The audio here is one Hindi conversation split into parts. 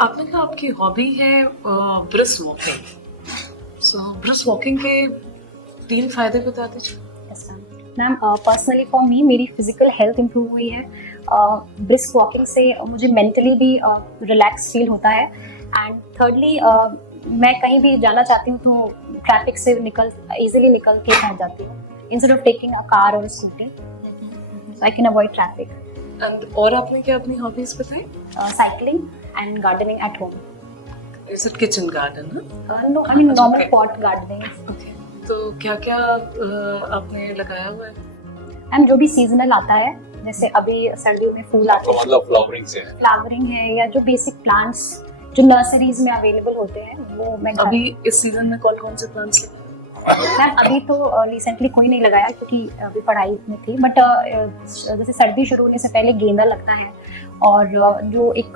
आपने कहा आपकी हॉबी है ब्रिस्क वॉकिंग। सो ब्रिस्क वॉकिंग के 3 फायदे बता दीजिए। Yes ma'am. Personally for me मेरी फिजिकल हेल्थ इम्प्रूव हुई है। ब्रिस्क वॉकिंग से मुझे मेंटली भी रिलैक्स फील होता है। एंड थर्डली मैं कहीं भी जाना चाहती हूँ तो ट्रैफिक से इजीली निकल के पहुँच जाती हूँ instead of taking a car और scooty, so I can avoid traffic. And और आपने क्या अपनी हॉबीज बताई? Cycling and gardening at home. Is it kitchen garden? No, I mean normal pot gardening. Okay, तो क्या क्या आपने लगाया हुआ है? एंड जो भी सीजनल आता है, जैसे अभी सर्दियों में फूल आते हैं, मतलब फ्लावरिंग है या जो बेसिक प्लांट्स जो नर्सरीज में अवेलेबल होते हैं वो मैं अभी इस सीजन में कौन कौन से प्लांट्स लगे? मैम अभी तो रिसेंटली कोई नहीं लगाया क्योंकि अभी पढ़ाई में थी, बट जैसे सर्दी शुरू होने से पहले गेंदा लगता है और जो एक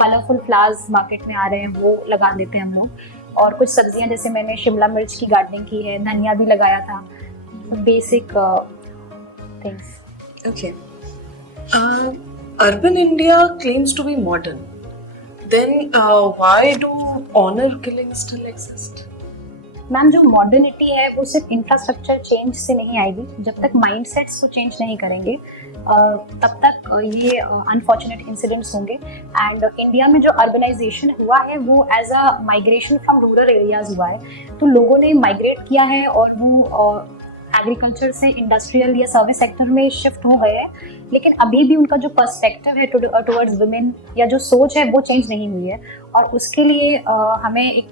कलरफुल फ्लावर्स मार्केट में आ रहे हैं वो लगा देते हैं हम लोग। और कुछ सब्जियां जैसे मैंने शिमला मिर्च की गार्डनिंग की है, धनिया भी लगाया था, basic things. Okay. Urban India claims to be modern. Then why do honor killings still exist? Ma'am जो मॉडर्निटी है वो सिर्फ इंफ्रास्ट्रक्चर चेंज से नहीं आएगी। जब तक माइंडसेट्स को चेंज नहीं करेंगे तब तक ये अनफॉर्चुनेट इंसिडेंट्स होंगे। एंड इंडिया में जो अर्बनाइजेशन हुआ है वो as a migration from rural areas हुआ है। तो लोगों ने माइग्रेट किया है और वो एग्रीकल्चर से इंडस्ट्रियल या सर्विस सेक्टर में शिफ्ट हो गए हैं, लेकिन अभी भी उनका जो पर्सपेक्टिव है टुवर्ड्स वुमेन या जो सोच है वो चेंज नहीं हुई है। और उसके लिए हमें एक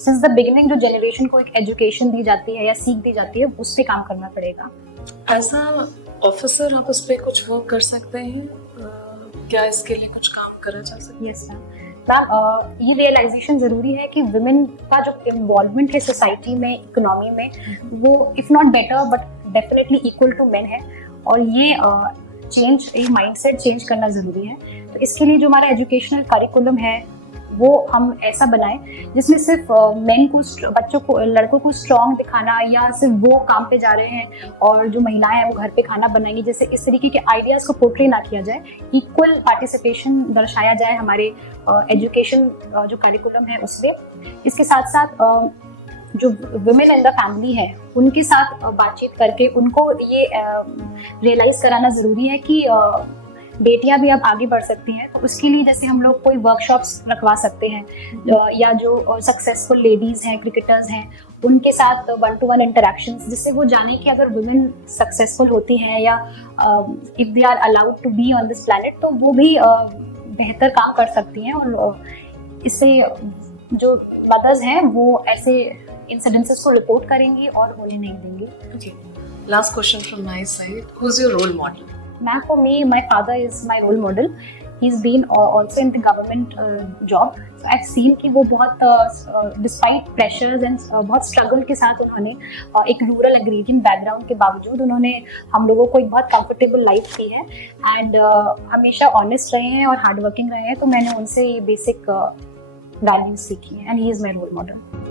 सिंस द बिगिनिंग जो जनरेशन को एक एजुकेशन दी जाती है या सीख दी जाती है उस पे काम करना पड़ेगा। एज अ ऑफिसर आप उस पर कुछ वर्क कर सकते हैं? क्या इसके लिए कुछ काम करा जा सकता है? यस मैम, ये रियलाइजेशन जरूरी है कि वुमेन का जो इन्वॉल्वमेंट है सोसाइटी में, इकोनॉमी में, वो if not better but definitely equal to men है। और ये माइंडसेट चेंज करना जरूरी है। तो इसके लिए जो हमारा एजुकेशनल करिकुलम है वो हम ऐसा बनाएं जिसमें सिर्फ मेन को, बच्चों को, लड़कों को स्ट्रॉन्ग दिखाना या सिर्फ वो काम पे जा रहे हैं और जो महिलाएं हैं वो घर पे खाना बनाएंगी, जैसे इस तरीके के आइडियाज को पोर्ट्रे ना किया जाए। इक्वल पार्टिसिपेशन दर्शाया जाए हमारे एजुकेशन जो करिकुलम है उसमें। इसके साथ साथ जो वुमेन इन द फैमिली है उनके साथ बातचीत करके उनको ये रियलाइज कराना जरूरी है कि बेटियां भी अब आगे बढ़ सकती हैं। तो उसके लिए जैसे हम लोग कोई वर्कशॉप्स रखवा सकते हैं या जो सक्सेसफुल लेडीज हैं, क्रिकेटर्स हैं, उनके साथ 1-to-1 इंटरेक्शंस, जिससे वो जाने कि अगर वुमेन सक्सेसफुल होती हैं या if they are allowed to be on this planet तो वो भी बेहतर काम कर सकती हैं। और इससे जो मदर्स हैं वो ऐसे इंसिडेंसेस को रिपोर्ट करेंगी और होने नहीं देंगी। Okay. Last question from my side. Who's your role model? Ma'am, for me, my father is my role model. He's been also in the government job. So I've seen कि वो बहुत despite pressures and बहुत struggle के साथ उन्होंने एक रूरल एग्रीरियन बैकग्राउंड के बावजूद उन्होंने हम लोगों को एक बहुत कंफर्टेबल लाइफ दी है। एंड हमेशा ऑनेस्ट रहे हैं और हार्ड वर्किंग रहे हैं। तो मैंने उनसे ये बेसिक वैल्यूज सीखी है and he is my role model.